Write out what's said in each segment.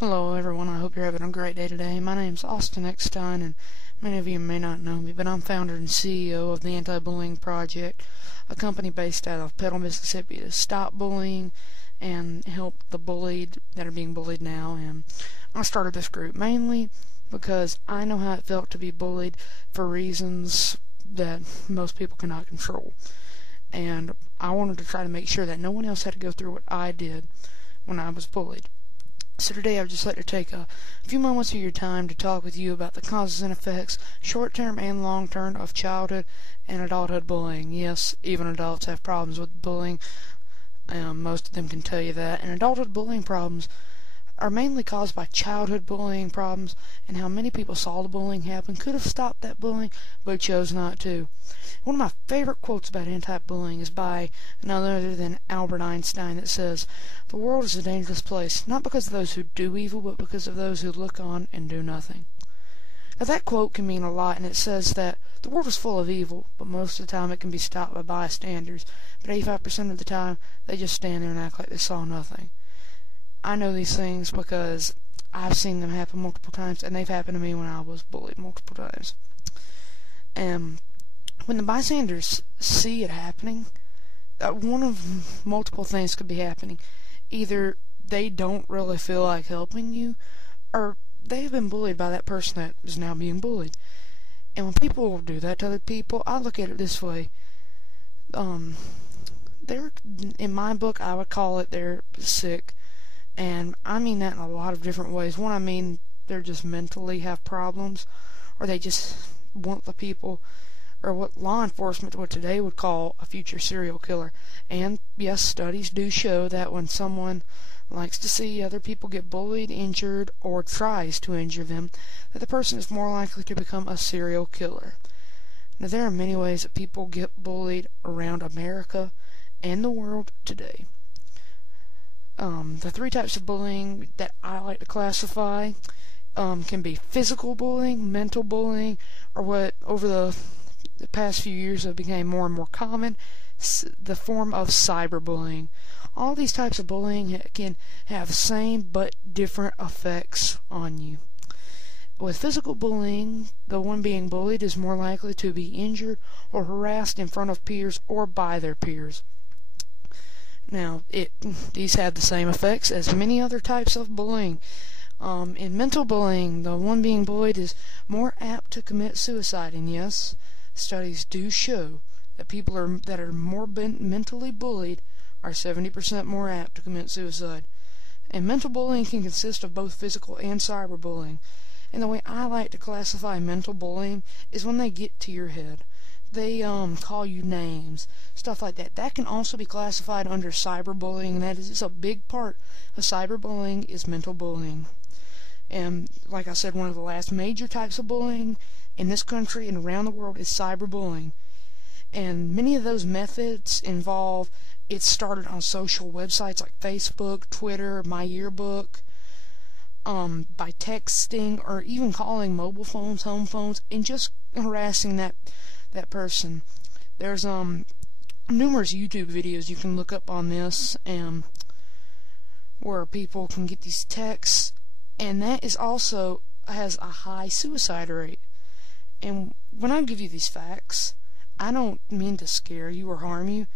Hello everyone, I hope you're having a great day today. My name's Austin Eckstein, and many of you may not know me, but I'm founder and CEO of the Anti-Bullying Project, a company based out of Petal, Mississippi to stop bullying and help the bullied that are being bullied now. And I started this group mainly because I know how it felt to be bullied for reasons that most people cannot control. And I wanted to try to make sure that no one else had to go through what I did when I was bullied. So today I would just like to take a few moments of your time to talk with you about the causes and effects, short-term and long-term, of childhood and adulthood bullying. Yes, even adults have problems with bullying. Most of them can tell you that. And adulthood bullying problems are mainly caused by childhood bullying problems, and how many people saw the bullying happen, could have stopped that bullying, but chose not to. One of my favorite quotes about anti-bullying is by none other than Albert Einstein, that says, "The world is a dangerous place, not because of those who do evil, but because of those who look on and do nothing." Now that quote can mean a lot, and it says that the world is full of evil, but most of the time it can be stopped by bystanders, but 85% of the time they just stand there and act like they saw nothing. I know these things because I've seen them happen multiple times, and they've happened to me when I was bullied multiple times. And when the bystanders see it happening, one of multiple things could be happening. Either they don't really feel like helping you, or they've been bullied by that person that is now being bullied. And when people do that to other people, I look at it this way. They're, in my book, I would call it they're sick. And I mean that in a lot of different ways. One, I mean they're just mentally have problems, or they just want the people, or what law enforcement would today would call a future serial killer. And yes, studies do show that when someone likes to see other people get bullied, injured, or tries to injure them, that the person is more likely to become a serial killer. Now, there are many ways that people get bullied around America and the world today. The three types of bullying that I like to classify can be physical bullying, mental bullying, or what over the past few years have become more and more common, the form of cyberbullying. All these types of bullying can have the same but different effects on you. With physical bullying, the one being bullied is more likely to be injured or harassed in front of peers or by their peers. Now, these have the same effects as many other types of bullying. In mental bullying, the one being bullied is more apt to commit suicide, and yes, studies do show that people that are more mentally bullied are 70% more apt to commit suicide. And mental bullying can consist of both physical and cyberbullying. And the way I like to classify mental bullying is when they get to your head. They call you names, stuff like that. That can also be classified under cyberbullying, and that is a big part of cyberbullying is mental bullying. And like I said, one of the last major types of bullying in this country and around the world is cyberbullying. And many of those methods involve, it started on social websites like Facebook, Twitter, My Yearbook, by texting or even calling mobile phones, home phones, and just harassing that person. There's numerous YouTube videos you can look up on this, where people can get these texts, and that is also has a high suicide rate. And when I give you these facts, I don't mean to scare you or harm you.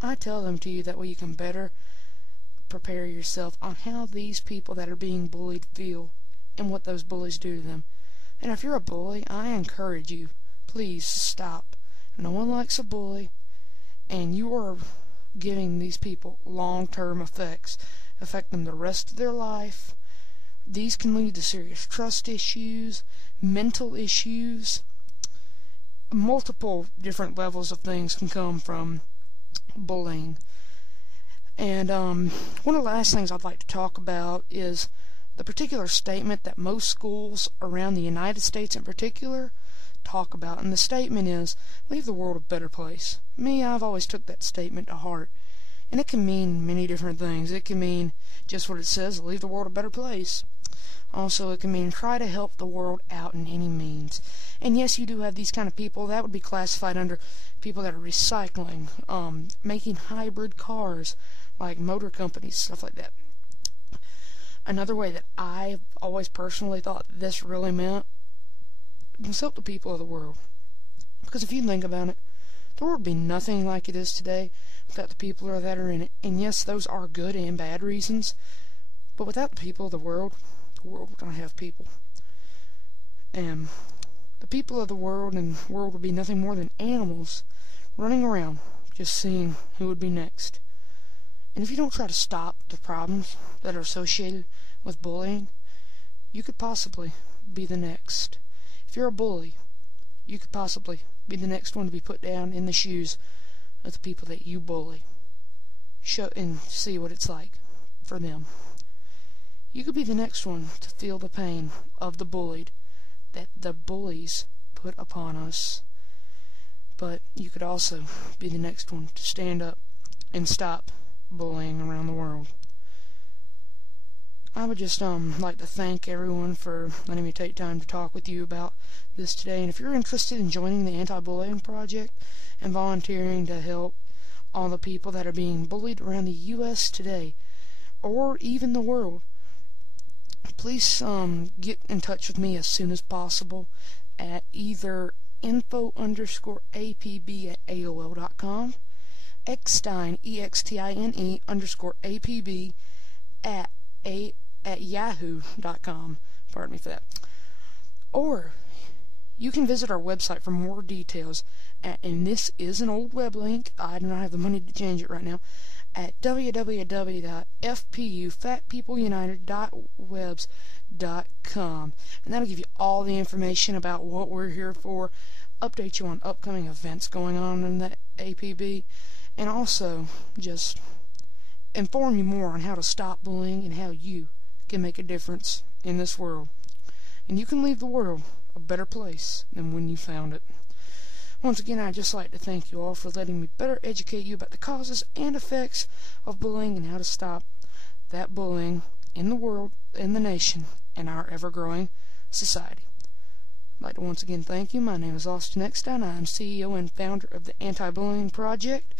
I tell them to you that way you can better prepare yourself on how these people that are being bullied feel and what those bullies do to them. And if you're a bully, I encourage you, please stop. No one likes a bully, and you are giving these people long-term effects, affect them the rest of their life. These can lead to serious trust issues, mental issues. Multiple different levels of things can come from bullying. And one of the last things I'd like to talk about is the particular statement that most schools around the United States in particular talk about. And the statement is, leave the world a better place. Me, I've always took that statement to heart. And it can mean many different things. It can mean just what it says, leave the world a better place. Also, it can mean try to help the world out in any means. And yes, you do have these kind of people. That would be classified under people that are recycling, making hybrid cars, like motor companies, stuff like that. Another way that I've always personally thought this really meant was help the people of the world. Because if you think about it, the world would be nothing like it is today without the people that are in it. And yes, those are good and bad reasons, but without the people of the world would not have people. And the people of the world would be nothing more than animals running around, just seeing who would be next. And if you don't try to stop the problems that are associated with bullying, you could possibly be the next. If you're a bully, you could possibly be the next one to be put down in the shoes of the people that you bully. Show and see what it's like for them. You could be the next one to feel the pain of the bullied that the bullies put upon us. But you could also be the next one to stand up and stop bullying around the world. I would just like to thank everyone for letting me take time to talk with you about this today. And if you're interested in joining the Anti-Bullying Project and volunteering to help all the people that are being bullied around the U.S. today, or even the world, please get in touch with me as soon as possible at either info_apb@aol.com, Eckstein, EXTINE _APB at yahoo.com. Pardon me for that. Or you can visit our website for more details, and this is an old web link. I do not have the money to change it right now, at www.fpufatpeopleunited.webs.com, and that'll give you all the information about what we're here for, update you on upcoming events going on in the APB, and also just inform you more on how to stop bullying and how you can make a difference in this world. And you can leave the world a better place than when you found it. Once again, I'd just like to thank you all for letting me better educate you about the causes and effects of bullying and how to stop that bullying in the world, in the nation, and our ever-growing society. I'd like to once again thank you. My name is Austin Eckstein. I am CEO and founder of the Anti-Bullying Project.